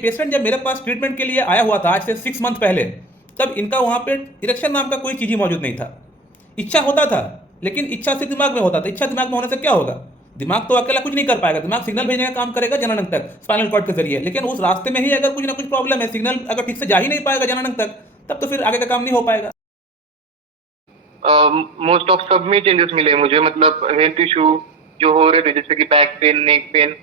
Patient जब मेरे पास treatment के लिए आया हुआ था आज से 6 मंथ पहले, तब इनका वहाँ पे इरेक्शन नाम का कोई चीज़ ही मौजूद नहीं था। इच्छा होता था, लेकिन इच्छा सिर्फ दिमाग में होता था। इच्छा दिमाग में होने से क्या होगा? दिमाग तो अकेला कुछ नहीं कर पाएगा। दिमाग सिग्नल भेजने का काम करेगा जननांग तक स्पाइनल कॉर्ड के जरिए, लेकिन उस रास्ते में ही अगर कुछ ना कुछ प्रॉब्लम है, सिग्नल अगर ठीक से जा ही नहीं पाएगा जननांग तक, तब तो फिर आगे का काम नहीं हो पाएगा। मोस्ट ऑफ सब में चेंजेस मिले मुझे, मतलब हेल्थ इशू जो हो रहे थे जैसे कि बैक पेन, नेक पेन,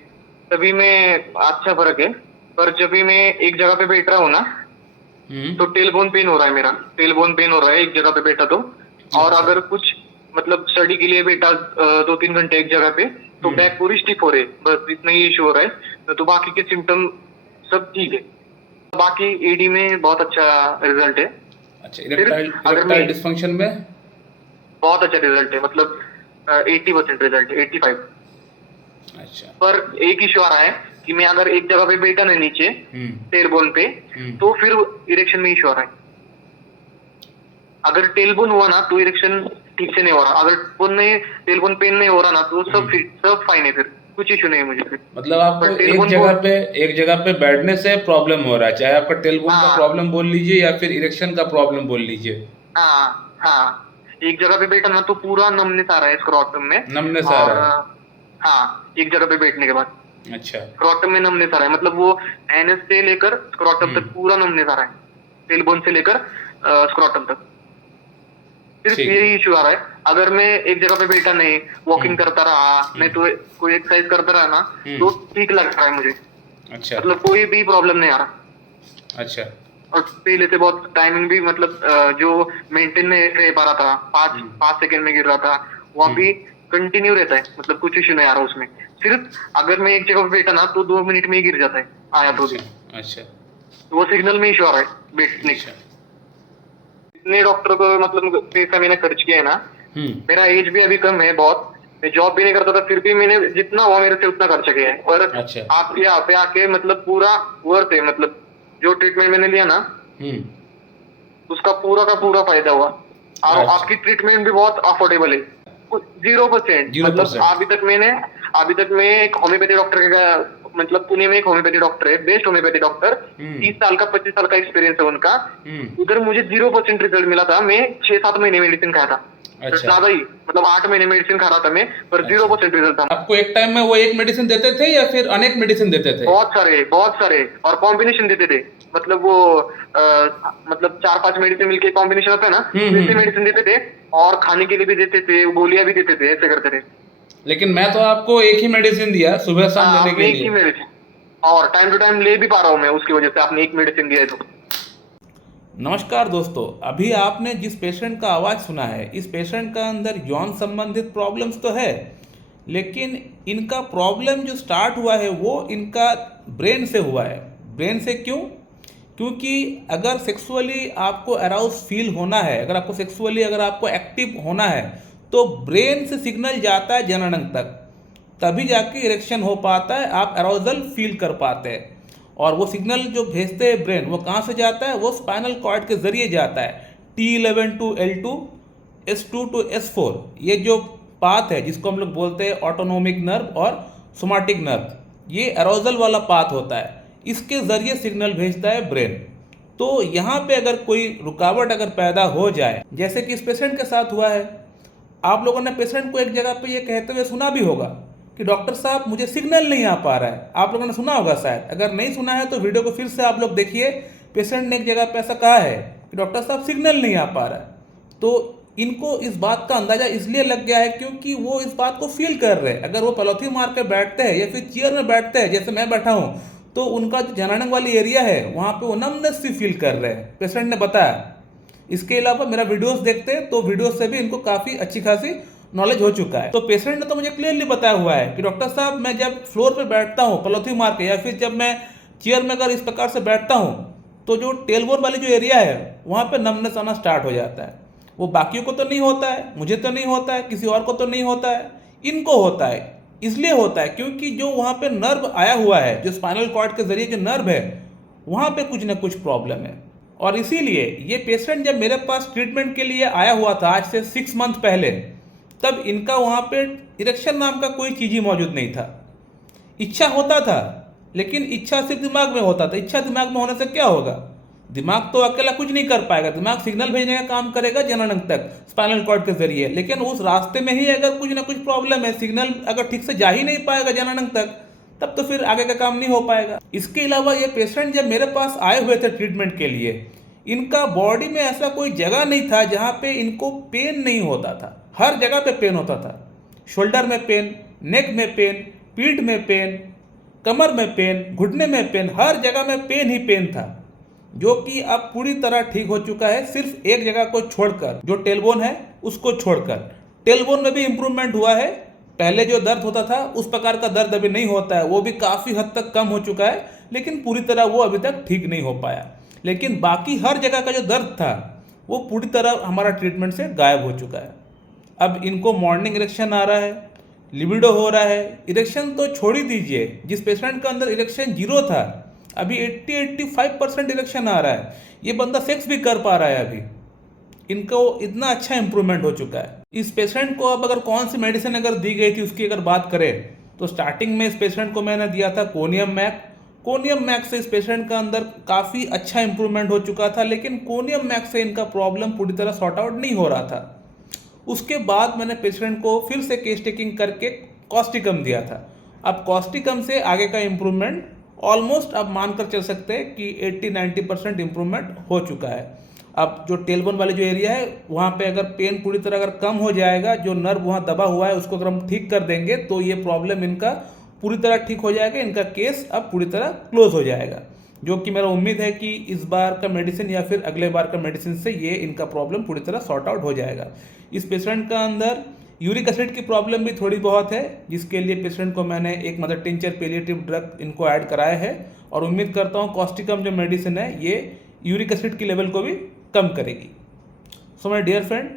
सभी में अच्छा फर्क है। पर जब भी मैं एक जगह पे बैठ रहा हूँ ना, तो टेलबोन पेन हो रहा है, मेरा टेलबोन पेन हो रहा है एक जगह पे बैठा तो। और अगर कुछ मतलब स्टडी के लिए बैठा 2-3 घंटे एक जगह पे, तो बैक पूरी स्टिफ हो रही है। बस इतना ही इशू हो रहा है, तो बाकी के सिम्टम सब ठीक है। बाकी एडी में बहुत अच्छा रिजल्ट है। अच्छा, अगर इरेक्टाइल डिस्फंक्शन में बहुत अच्छा रिजल्ट है, मतलब 80% रिजल्ट है, 85। अच्छा, पर एक इश्यू आ रहा है कि मैं अगर एक जगह पे बैठा ना नीचे टेलबोन पे, तो फिर इरेक्शन में इश्यू आ रहा है। अगर टेलबोन हुआ ना तो इरेक्शन ठीक से नहीं हो रहा। अगर टेलबोन पेन नहीं हो रहा ना, तो सब फाइन है, फिर कुछ इश्यू नहीं है मुझे फिर। मतलब आपको एक जगह पे बैठने से प्रॉब्लम हो रहा है, चाहे आपका टेलबोन का प्रॉब्लम बोल लीजिए या फिर इरेक्शन का प्रॉब्लम बोल लीजिए। हाँ, एक जगह पे बैठा ना तो पूरा नमनेस आ रहा है स्क्रॉटम में। नमनेस आ रहा है। हाँ, एक जगह पे बैठने के बाद अच्छा, स्क्रॉटम में नमनेस आ रहा है, मतलब वो एनएस से लेकर स्क्रॉटम तक पूरा नमनेस आ रहा है, टेलबोन से लेकर स्क्रॉटम तक। सिर्फ यही इशू आ रहा है। अगर मैं एक जगह पे बैठा नहीं, वॉकिंग करता रहा, नहीं तो कोई एक्सरसाइज करता रहा ना, तो ठीक लग रहा है मुझे। अच्छा, मतलब कोई भी प्रॉब्लम नहीं आ रहा। अच्छा। और पहले से बहुत टाइमिंग भी, मतलब जो मेंटेन नहीं रह पा रहा था, 5 सेकंड में गिर रहा था, वो अभी कंटिन्यू रहता है, मतलब कुछ इश्यू नहीं आ रहा उसमें। सिर्फ अगर मैं एक जगह पे बैठा ना तो 2 मिनट में ही गिर जाता है, आया तो भी। अच्छा, वो सिग्नल में इश्यू आ रहा है बैठने का। इतने डॉक्टर को मतलब पैसा मैंने खर्च किया है ना, मेरा एज भी अभी कम है बहुत, मैं जॉब भी नहीं करता था, फिर भी मैंने जितना हुआ मेरे से उतना खर्चा किया है। और आप यहाँ पे आके मतलब पूरा वर्थ है, मतलब जो ट्रीटमेंट मैंने लिया ना, उसका पूरा का पूरा फायदा हुआ। और आपकी ट्रीटमेंट भी बहुत अफोर्डेबल है, 0%। मतलब अभी तक मैं एक होम्योपैथी डॉक्टर का, मतलब पुणे में एक होम्योपैथी डॉक्टर है, बेस्ट होम्योपैथी डॉक्टर, 30 साल का 25 साल का एक्सपीरियंस है उनका। उधर मुझे 0% रिजल्ट मिला था। मैं 6-7 महीने मेडिसिन खाया था, ज्यादा ही, मतलब 8 महीने मेडिसिन खा रहा था मैं, पर 0% रिजल्ट था। आपको एक टाइम में वो एक मेडिसिन देते थे या फिर अनेक मेडिसिन देते थे? बहुत सारे और कॉम्बिनेशन देते थे, मतलब वो मतलब 4-5 मेडिसिन मिलके कॉम्बिनेशन होता है ना, वैसे मेडिसिन देते थे। और खाने के लिए भी देते थे, गोलियां भी देते थे, ऐसे करते थे। लेकिन मैं तो आपको एक ही मेडिसिन दिया सुबह शाम लेने के एक ही लिए। मेडिसिन, और टाइम टू टाइम ले भी पा रहा हूँ मैं, उसकी वजह से आपने एक मेडिसिन दिया है तो। नमस्कार दोस्तों, अभी आपने जिस पेशेंट का आवाज़ सुना है, इस पेशेंट का अंदर यौन संबंधित प्रॉब्लम्स तो है, लेकिन इनका प्रॉब्लम जो स्टार्ट हुआ है वो इनका ब्रेन से हुआ है। ब्रेन से क्यों? क्योंकि अगर सेक्सुअली आपको अराउज फील होना है, अगर आपको एक्टिव होना है, तो ब्रेन से सिग्नल जाता है जननांग तक, तभी जाके इरेक्शन हो पाता है, आप अराउजल फील कर पाते हैं। और वो सिग्नल जो भेजते हैं ब्रेन, वो कहाँ से जाता है? वो स्पाइनल कॉर्ड के जरिए जाता है। T11 to L2, S2 to S4, ये जो पाथ है जिसको हम लोग बोलते हैं ऑटोनोमिक नर्व और सोमाटिक नर्व, ये अराउजल वाला पाथ होता है, इसके ज़रिए सिग्नल भेजता है ब्रेन। तो यहाँ पे अगर कोई रुकावट अगर पैदा हो जाए, जैसे कि इस पेशेंट के साथ हुआ है, आप लोगों ने पेशेंट को एक जगह पे ये कहते हुए सुना भी होगा कि डॉक्टर साहब मुझे सिग्नल नहीं आ पा रहा है। आप लोगों ने सुना होगा शायद, अगर नहीं सुना है तो वीडियो को फिर से आप लोग देखिए। पेशेंट ने एक जगह पे ऐसा कहा है कि डॉक्टर साहब सिग्नल नहीं आ पा रहा है। तो इनको इस बात का अंदाज़ा इसलिए लग गया है क्योंकि वो इस बात को फील कर रहे हैं। अगर वो पॉलीथीन मार कर बैठते हैं या फिर चेयर में बैठते हैं जैसे मैं बैठा हूँ, तो उनका जो जननांग वाली एरिया है वहाँ पे वो नमनेस सी फील कर रहे हैं, पेशेंट ने बताया। इसके अलावा मेरा वीडियोस देखते हैं तो वीडियोस से भी इनको काफ़ी अच्छी खासी नॉलेज हो चुका है। तो पेशेंट ने तो मुझे क्लियरली बताया हुआ है कि डॉक्टर साहब मैं जब फ्लोर पे बैठता हूँ पॉलीथीन मार के, या फिर जब मैं चेयर में अगर इस प्रकार से बैठता हूँ, तो जो टेलबोन वाली जो एरिया है वहाँ पे नमनेस आना स्टार्ट हो जाता है। वो बाकियों को तो नहीं होता है, मुझे तो नहीं होता है, किसी और को तो नहीं होता है, इनको होता है। इसलिए होता है क्योंकि जो वहाँ पे नर्व आया हुआ है, जो स्पाइनल कॉर्ड के जरिए जो नर्व है, वहाँ पे कुछ ना कुछ प्रॉब्लम है। और इसीलिए ये पेशेंट जब मेरे पास ट्रीटमेंट के लिए आया हुआ था आज से 6 मंथ पहले, तब इनका वहाँ पे इरेक्शन नाम का कोई चीज़ ही मौजूद नहीं था। इच्छा होता था, लेकिन इच्छा सिर्फ दिमाग में होता था। इच्छा दिमाग में होने से क्या होगा? दिमाग तो अकेला कुछ नहीं कर पाएगा, दिमाग सिग्नल भेजने का काम करेगा जननांग तक स्पाइनल कॉर्ड के जरिए, लेकिन उस रास्ते में ही अगर कुछ ना कुछ प्रॉब्लम है, सिग्नल अगर ठीक से जा ही नहीं पाएगा जननांग तक, तब तो फिर आगे का काम नहीं हो पाएगा। इसके अलावा ये पेशेंट जब मेरे पास आए हुए थे ट्रीटमेंट के लिए, इनका बॉडी में ऐसा कोई जगह नहीं था जहाँ पे इनको पेन नहीं होता था। हर जगह पे पेन होता था। शोल्डर में पेन, नेक में पेन, पीठ में पेन, कमर में पेन, घुटने में पेन, हर जगह में पेन ही पेन था, जो कि अब पूरी तरह ठीक हो चुका है। सिर्फ एक जगह को छोड़कर, जो टेलबोन है उसको छोड़कर। टेलबोन में भी इंप्रूवमेंट हुआ है। पहले जो दर्द होता था उस प्रकार का दर्द अभी नहीं होता है, वो भी काफ़ी हद तक कम हो चुका है, लेकिन पूरी तरह वो अभी तक ठीक नहीं हो पाया। लेकिन बाकी हर जगह का जो दर्द था वो पूरी तरह हमारा ट्रीटमेंट से गायब हो चुका है। अब इनको मॉर्निंग इरेक्शन आ रहा है, लिबिडो हो रहा है। इरेक्शन तो छोड़ ही दीजिए, जिस पेशेंट का अंदर इरेक्शन 0 था, अभी 80-85% इरेक्शन आ रहा है। ये बंदा सेक्स भी कर पा रहा है अभी। इनको इतना अच्छा इंप्रूवमेंट हो चुका है। इस पेशेंट को अब अगर कौन सी मेडिसिन अगर दी गई थी उसकी अगर बात करें, तो स्टार्टिंग में इस पेशेंट को मैंने दिया था कोनियम मैक। कोनियम मैक से इस पेशेंट का अंदर काफ़ी अच्छा इंप्रूवमेंट हो चुका था, लेकिन कोनियम मैक से इनका प्रॉब्लम पूरी तरह सॉर्ट आउट नहीं हो रहा था। उसके बाद मैंने पेशेंट को फिर से केस टेकिंग करके कॉस्टिकम दिया था। अब कॉस्टिकम से आगे का इम्प्रूवमेंट ऑलमोस्ट अब मानकर चल सकते हैं कि 80-90% इम्प्रूवमेंट हो चुका है। अब जो टेलबोन वाले जो एरिया है वहाँ पे अगर पेन पूरी तरह अगर कम हो जाएगा, जो नर्व वहाँ दबा हुआ है उसको अगर हम ठीक कर देंगे, तो ये प्रॉब्लम इनका पूरी तरह ठीक हो जाएगा। इनका केस अब पूरी तरह क्लोज हो जाएगा, जो कि मेरा उम्मीद है कि इस बार का मेडिसिन या फिर अगले बार का मेडिसिन से ये इनका प्रॉब्लम पूरी तरह सॉर्ट आउट हो जाएगा। इस पेशेंट का अंदर यूरिक एसिड की प्रॉब्लम भी थोड़ी बहुत है, जिसके लिए पेशेंट को मैंने एक मदर टिंचर पेलिएटिव ड्रग इनको ऐड कराया है, और उम्मीद करता हूँ कॉस्टिकम जो मेडिसिन है ये यूरिक एसिड की लेवल को भी कम करेगी। सो माय डियर फ्रेंड,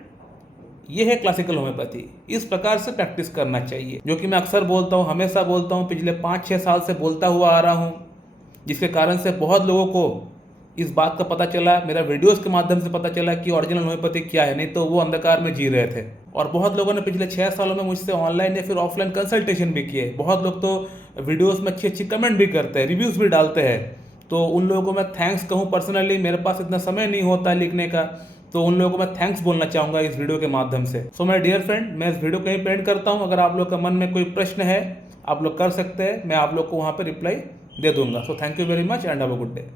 ये है क्लासिकल होम्योपैथी। इस प्रकार से प्रैक्टिस करना चाहिए, जो कि मैं अक्सर बोलता हूँ, हमेशा बोलता हूँ, पिछले 5-6 साल से बोलता हुआ आ रहा हूँ, जिसके कारण से बहुत लोगों को इस बात का पता चला, मेरा वीडियोस के माध्यम से पता चला कि ओरिजिनल होम्योपैथी क्या है। नहीं तो वो अंधकार में जी रहे थे। और बहुत लोगों ने पिछले 6 सालों में मुझसे ऑनलाइन या फिर ऑफलाइन कंसल्टेशन भी किए। बहुत लोग तो वीडियोस में अच्छी कमेंट भी करते हैं, रिव्यूज़ भी डालते हैं। तो उन लोगों को मैं थैंक्स कहूँ पर्सनली, मेरे पास इतना समय नहीं होता लिखने का, तो उन लोगों को मैं थैंक्स बोलना चाहूँगा इस वीडियो के माध्यम से। सो माय डियर फ्रेंड, मैं इस वीडियो को यहीं पेंड करता हूँ। अगर आप लोग का मन में कोई प्रश्न है आप लोग कर सकते हैं, मैं आप लोग को वहाँ पर रिप्लाई दे दूंगा। So thank you very much and have a good day.